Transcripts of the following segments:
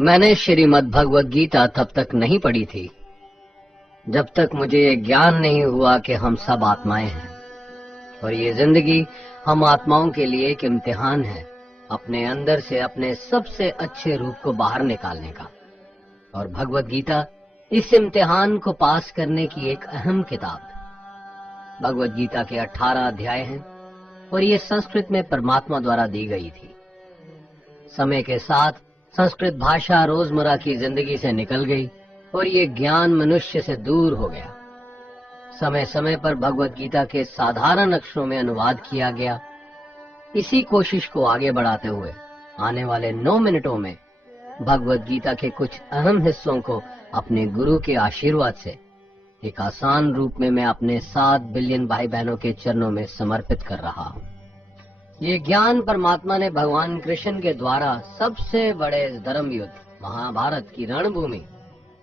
मैंने श्रीमद् भगवद गीता तब तक नहीं पढ़ी थी जब तक मुझे ये ज्ञान नहीं हुआ कि हम सब आत्माएं हैं और ये जिंदगी हम आत्माओं के लिए एक इम्तिहान है अपने अंदर से अपने सबसे अच्छे रूप को बाहर निकालने का। और भगवद गीता इस इम्तिहान को पास करने की एक अहम किताब है। भगवद गीता के 18 अध्याय हैं और ये संस्कृत में परमात्मा द्वारा दी गई थी। समय के साथ संस्कृत भाषा रोजमर्रा की जिंदगी से निकल गई और ये ज्ञान मनुष्य से दूर हो गया। समय समय पर भगवद गीता के साधारण अक्षरों में अनुवाद किया गया। इसी कोशिश को आगे बढ़ाते हुए आने वाले 9 मिनटों में भगवद गीता के कुछ अहम हिस्सों को अपने गुरु के आशीर्वाद से एक आसान रूप में मैं अपने 7 बिलियन भाई बहनों के चरणों में समर्पित कर रहा हूँ। ये ज्ञान परमात्मा ने भगवान कृष्ण के द्वारा सबसे बड़े धर्म युद्ध महाभारत की रणभूमि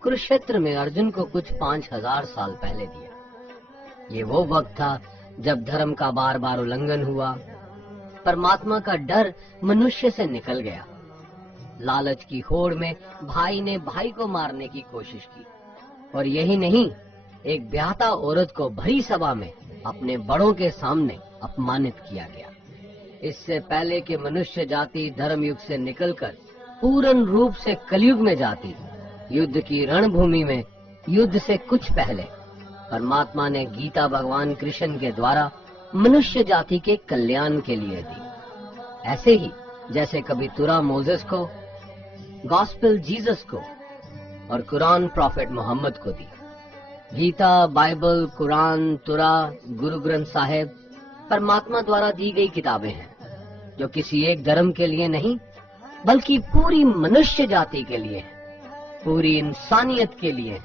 कुरुक्षेत्र में अर्जुन को कुछ 5000 साल पहले दिया। ये वो वक्त था जब धर्म का बार बार उल्लंघन हुआ। परमात्मा का डर मनुष्य से निकल गया। लालच की होड़ में भाई ने भाई को मारने की कोशिश की और यही नहीं, एक ब्याहता औरत को भरी सभा में अपने बड़ों के सामने अपमानित किया गया। इससे पहले कि मनुष्य जाति धर्म युग से निकलकर पूर्ण रूप से कलयुग में जाती, युद्ध की रणभूमि में युद्ध से कुछ पहले परमात्मा ने गीता भगवान कृष्ण के द्वारा मनुष्य जाति के कल्याण के लिए दी। ऐसे ही जैसे कभी तुरा मोसेस को, गॉस्पेल जीसस को और कुरान प्रॉफिट मोहम्मद को दी। गीता, बाइबल, कुरान, तुरा, गुरु ग्रंथ साहिब परमात्मा द्वारा दी गई किताबें हैं जो किसी एक धर्म के लिए नहीं बल्कि पूरी मनुष्य जाति के लिए है, पूरी इंसानियत के लिए है,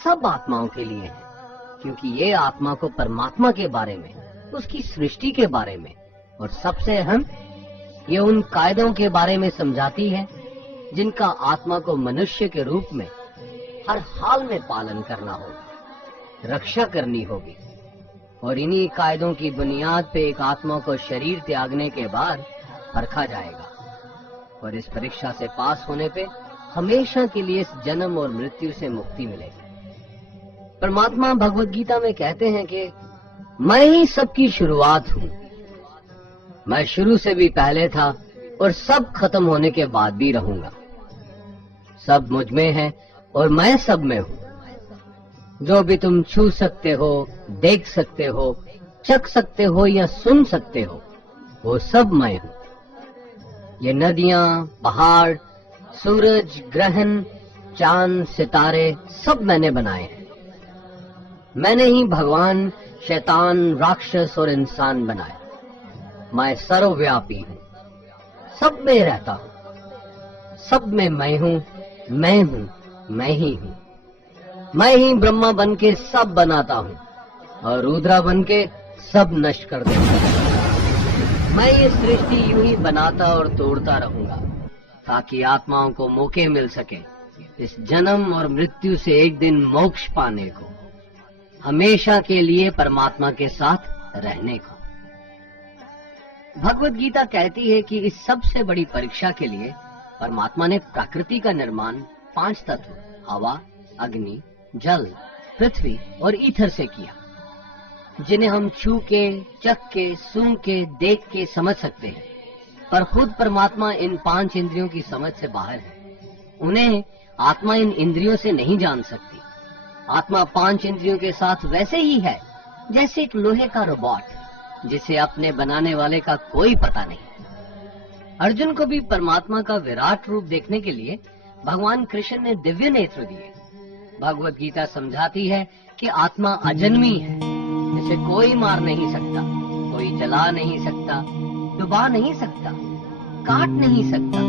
सब आत्माओं के लिए है। क्योंकि ये आत्मा को परमात्मा के बारे में, उसकी सृष्टि के बारे में और सबसे अहम ये उन कायदों के बारे में समझाती है जिनका आत्मा को मनुष्य के रूप में हर हाल में पालन करना होगा, रक्षा करनी होगी। और इन्हीं कायदों की बुनियाद पे एक आत्मा को शरीर त्यागने के बाद परखा जाएगा और इस परीक्षा से पास होने पे हमेशा के लिए इस जन्म और मृत्यु से मुक्ति मिलेगी। परमात्मा भगवद गीता में कहते हैं कि मैं ही सबकी शुरुआत हूँ। मैं शुरू से भी पहले था और सब खत्म होने के बाद भी रहूंगा। सब मुझ में है और मैं सब में हूँ। जो भी तुम छू सकते हो, देख सकते हो, चख सकते हो या सुन सकते हो, वो सब मैं हूँ। ये नदियाँ, पहाड़, सूरज, ग्रहण, चांद, सितारे सब मैंने बनाए हैं। मैंने ही भगवान, शैतान, राक्षस और इंसान बनाए। मैं सर्वव्यापी हूँ, सब में रहता हूँ, सब में मैं हूँ, मैं ही हूँ। मैं ही ब्रह्मा बन के सब बनाता हूँ और रुद्रा बन के सब नष्ट कर देता हूँ। मैं ये सृष्टि यूं ही बनाता और तोड़ता रहूंगा ताकि आत्माओं को मौके मिल सके इस जन्म और मृत्यु से एक दिन मोक्ष पाने को, हमेशा के लिए परमात्मा के साथ रहने को। भगवद गीता कहती है कि इस सबसे बड़ी परीक्षा के लिए परमात्मा ने प्रकृति का निर्माण 5 तत्व हवा, अग्नि, जल, पृथ्वी और ईथर से किया, जिन्हें हम छू के, चख के, सूंघ के, देख के समझ सकते हैं। पर खुद परमात्मा इन 5 इंद्रियों की समझ से बाहर है। उन्हें आत्मा इन इंद्रियों से नहीं जान सकती। आत्मा 5 इंद्रियों के साथ वैसे ही है जैसे एक लोहे का रोबोट जिसे अपने बनाने वाले का कोई पता नहीं। अर्जुन को भी परमात्मा का विराट रूप देखने के लिए भगवान कृष्ण ने दिव्य नेत्र दिए। भगवद गीता समझाती है कि आत्मा अजन्मी है, जिसे कोई मार नहीं सकता, कोई जला नहीं सकता, डुबा नहीं सकता, काट नहीं सकता।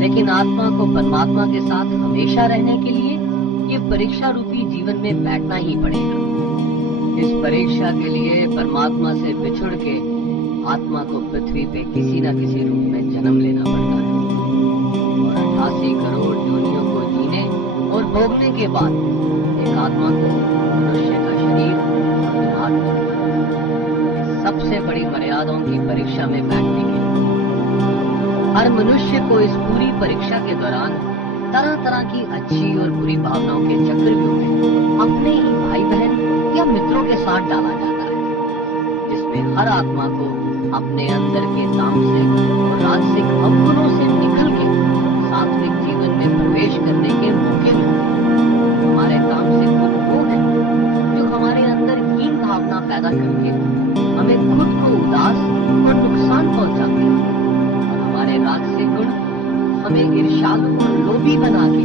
लेकिन आत्मा को परमात्मा के साथ हमेशा रहने के लिए ये परीक्षा रूपी जीवन में बैठना ही पड़ेगा। इस परीक्षा के लिए परमात्मा से बिछुड़ के आत्मा को पृथ्वी पे किसी न किसी रूप में जन्म लेना पड़ता है और 88 करोड़ योनियों को जीने और भोगने के बाद एक आत्मा को मनुष्य का शरीर और दिमाग मिलता है। सबसे बड़ी मर्यादाओं की परीक्षा में बैठने के लिए हर मनुष्य को इस पूरी परीक्षा के दौरान तरह तरह की अच्छी और बुरी भावनाओं के चक्रव्यूह में अपने ही भाई बहन या मित्रों के साथ डाला जाता है, जिसमें हर आत्मा को अपने अंदर के तामसिक और राजसिक अवगुणों से निकल के सात्विक जीवन में प्रवेश करने के मौके मिलते हैं। हमारे तामसिक गुण वो है जो हमारे अंदर हीन भावना पैदा करके हमें खुद को उदास और नुकसान पहुंचाते हैं, और हमारे राजसिक गुण हमें ईर्ष्यालु और लोभी बना के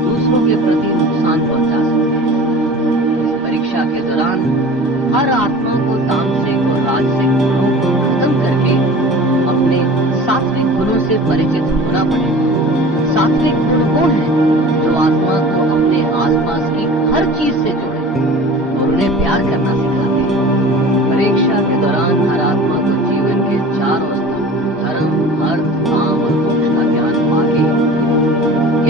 दूसरों के प्रति नुकसान पहुंचा सकते हैं। इस परीक्षा के दौरान हर आत्मा को तामसिक और राजसिक गुणों को खत्म करके अपने सात्विक गुणों से परिचित होना पड़ेगा। सात्विक गुण वो है जो आत्मा को अपने आसपास की हर चीज से जोड़े और उन्हें प्यार करना सिखाते हैं। परीक्षा के दौरान हर आत्मा को जीवन के चारों स्तंभ धर्म, अर्थ, काम और मोक्ष का ज्ञान पाके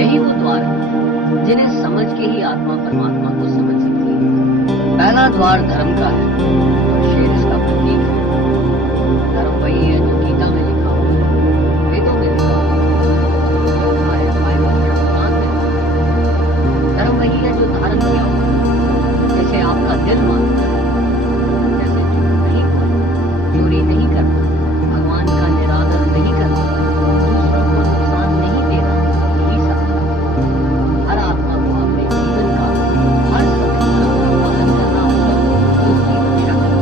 यही वो द्वार है जिन्हें समझ के ही आत्मा परमात्मा को समझ सकती है। पहला द्वार धर्म का है और शेर इसका प्रतीक है। धर्म वही है जो गीता में लिखा हुआ है, वेदों में लिखा हुआ है, बाइबल के कुरान में लिखा हुआ है। धर्म वही है जो धारण किया हुआ है, जैसे आपका दिल मानता है, जैसे झूठ नहीं बोलना, चोरी नहीं करना, भगवान का निरादर नहीं करना, दूसरों को नुकसान नहीं देना, यही सब है। हर आत्मा को अपने जीवन का हर समय धर्म का पालन करना होगा, उसकी रक्षा करना।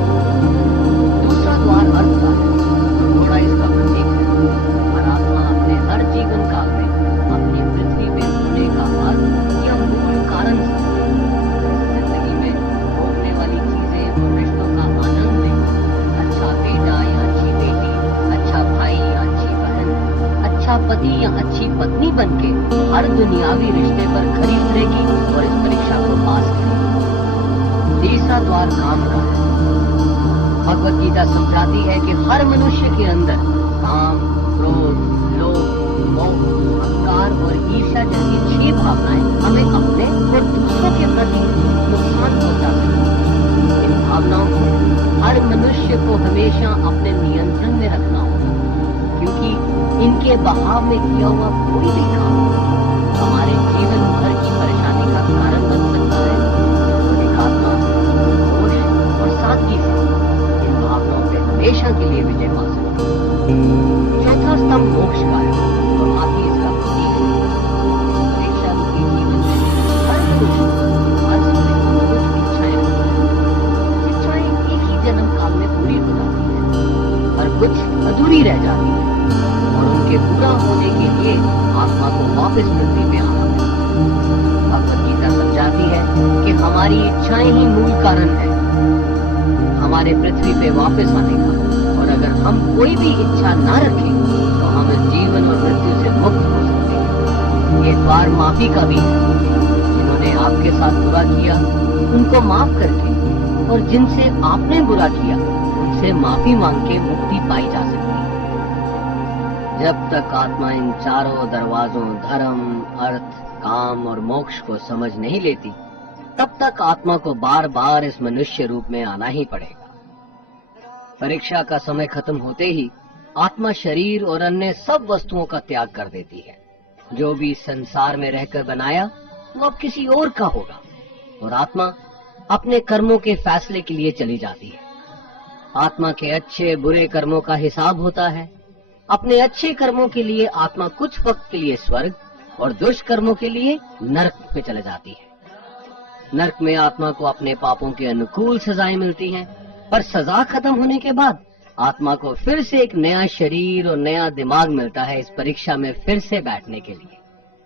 दूसरा द्वार अर्थ का है और घोड़ा इसका प्रतीक है। हर आत्मा अपने हर जीवन काल में अपनी पृथ्वी पे होने का अर्थ या मूल कारण समझे। जिंदगी में भोगने वाली चीजें और रिश्तों का आनंद ले, अच्छा बेटा या अच्छी बेटी, अच्छा भाई या अच्छी बहन, अच्छा पति या अच्छी पत्नी बनके हर दुनियावी रिश्ते पर खरी उतरेगी और इस परीक्षा को पास करेगी। तीसरा द्वार काम का है। भगवत गीता समझाती है कि हर मनुष्य के अंदर काम, क्रोध, लोभ, मोह, अहंकार और ईर्ष्या जैसी 6 भावनाएं हमें अपने और दूसरों के प्रति नुकसान पहुंचा सकती हैं। इन भावनाओं को हर मनुष्य को हमेशा अपने नियंत्रण में रखना होगा, क्योंकि इनके बहाव में किया हुआ कोई भी काम हमारे जीवन भर की परेशानी का कारण बन सकता है। एक आत्मा होश और सादगी से इन भावनाओं पे हमेशा के लिए विजय पा सकती है। चौथा स्तंभ मोक्ष का है और माफी इसका प्रतीक है। परीक्षा रूपी जीवन में हर मनुष्य हर समय कुछ इच्छाएं रखता है। इच्छाएं एक ही जन्म काल में पूरी हो जाती है और कुछ अधूरी रह जाती है, और उनके पूरा होने के लिए आत्मा को वापस पृथ्वी पे आना पड़ता है। भगवत गीता समझाती है कि हमारी इच्छाएं ही मूल कारण है हमारे पृथ्वी पे वापस आने का, और अगर हम कोई भी इच्छा ना रखें तो हम इस जीवन और मृत्यु से मुक्त हो सकते हैं। ये द्वार माफी का भी है। जिन्होंने आपके साथ बुरा किया उनको माफ करके, और जिनसे आपने बुरा किया उनसे माफी मांग के मुक्ति पाई जा सकती है। जब तक आत्मा इन चारों दरवाजों धर्म, अर्थ, काम और मोक्ष को समझ नहीं लेती, तब तक आत्मा को बार बार इस मनुष्य रूप में आना ही पड़ेगा। परीक्षा का समय खत्म होते ही आत्मा शरीर और अन्य सब वस्तुओं का त्याग कर देती है। जो भी संसार में रहकर बनाया वो अब किसी और का होगा, और आत्मा अपने कर्मों के फैसले के लिए चली जाती है। आत्मा के अच्छे बुरे कर्मों का हिसाब होता है। अपने अच्छे कर्मों के लिए आत्मा कुछ वक्त के लिए स्वर्ग और दुष्कर्मों के लिए नरक में चले जाती है। नरक में आत्मा को अपने पापों के अनुकूल सजाएं मिलती हैं, पर सजा खत्म होने के बाद आत्मा को फिर से एक नया शरीर और नया दिमाग मिलता है इस परीक्षा में फिर से बैठने के लिए।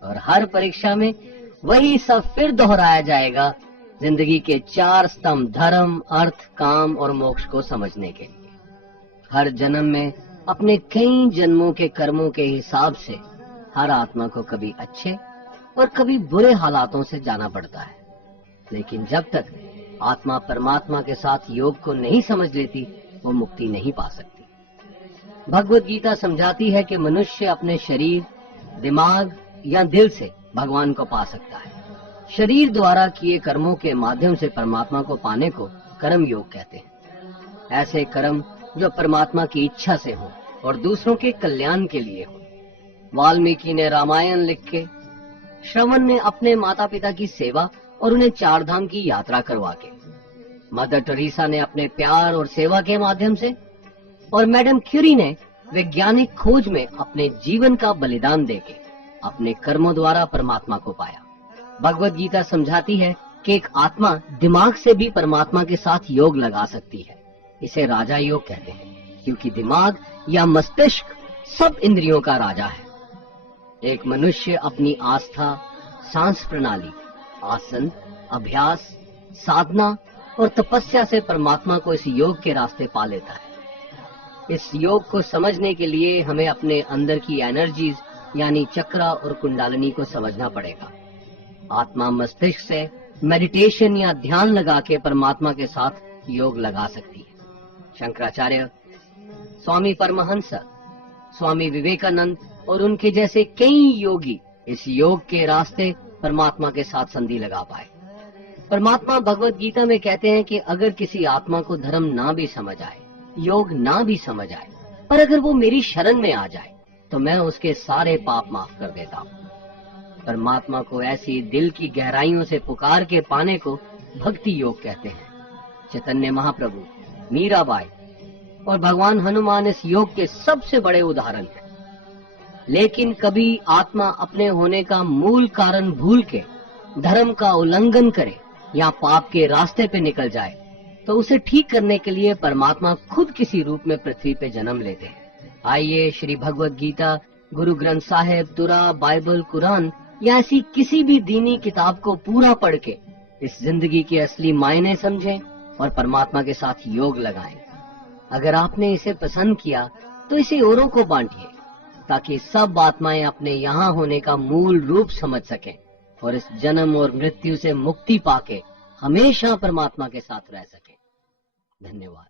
और हर परीक्षा में वही सब फिर दोहराया जाएगा, जिंदगी के 4 स्तंभ धर्म, अर्थ, काम और मोक्ष को समझने के लिए। हर जन्म में अपने कई जन्मों के कर्मों के हिसाब से हर आत्मा को कभी अच्छे और कभी बुरे हालातों से जाना पड़ता है। लेकिन जब तक आत्मा परमात्मा के साथ योग को नहीं समझ लेती, वो मुक्ति नहीं पा सकती। भगवत गीता समझाती है कि मनुष्य अपने शरीर, दिमाग या दिल से भगवान को पा सकता है। शरीर द्वारा किए कर्मों के माध्यम से परमात्मा को पाने को कर्म योग कहते हैं। ऐसे कर्म जो परमात्मा की इच्छा से हो और दूसरों के कल्याण के लिए हो। वाल्मीकि ने रामायण लिख के श्रवण ने अपने माता पिता की सेवा और उन्हें 4 धाम की यात्रा करवा के, मदर टेरेसा ने अपने प्यार और सेवा के माध्यम से, और मैडम क्यूरी ने वैज्ञानिक खोज में अपने जीवन का बलिदान देके अपने कर्मों द्वारा परमात्मा को पाया। भगवत गीता समझाती है कि एक आत्मा दिमाग से भी परमात्मा के साथ योग लगा सकती है। इसे राजा योग कहते हैं, क्योंकि दिमाग या मस्तिष्क सब इंद्रियों का राजा है। एक मनुष्य अपनी आस्था, सांस प्रणाली, आसन, अभ्यास, साधना और तपस्या से परमात्मा को इस योग के रास्ते पा लेता है। इस योग को समझने के लिए हमें अपने अंदर की एनर्जीज यानी चक्रा और कुंडलिनी को समझना पड़ेगा। आत्मा मस्तिष्क से मेडिटेशन या ध्यान लगा के परमात्मा के साथ योग लगा सकती है। शंकराचार्य, स्वामी परमहंस, स्वामी विवेकानंद और उनके जैसे कई योगी इस योग के रास्ते परमात्मा के साथ संधि लगा पाए। परमात्मा भगवत गीता में कहते हैं कि अगर किसी आत्मा को धर्म ना भी समझ आए, योग ना भी समझ आए, पर अगर वो मेरी शरण में आ जाए तो मैं उसके सारे पाप माफ कर देता हूँ। परमात्मा को ऐसी दिल की गहराइयों से पुकार के पाने को भक्ति योग कहते हैं। चैतन्य महाप्रभु, मीराबाई और भगवान हनुमान इस योग के सबसे बड़े उदाहरण हैं। लेकिन कभी आत्मा अपने होने का मूल कारण भूल के धर्म का उल्लंघन करे या पाप के रास्ते पे निकल जाए तो उसे ठीक करने के लिए परमात्मा खुद किसी रूप में पृथ्वी पे जन्म लेते हैं। आइए श्री भगवत गीता, गुरु ग्रंथ साहिब, तुरा, बाइबल, कुरान या ऐसी किसी भी दीनी किताब को पूरा पढ़ के इस जिंदगी के असली मायने समझें और परमात्मा के साथ योग लगाएं। अगर आपने इसे पसंद किया तो इसे औरों को बांटिए ताकि सब आत्माएं अपने यहाँ होने का मूल रूप समझ सकें और इस जन्म और मृत्यु से मुक्ति पाके हमेशा परमात्मा के साथ रह सकें। धन्यवाद।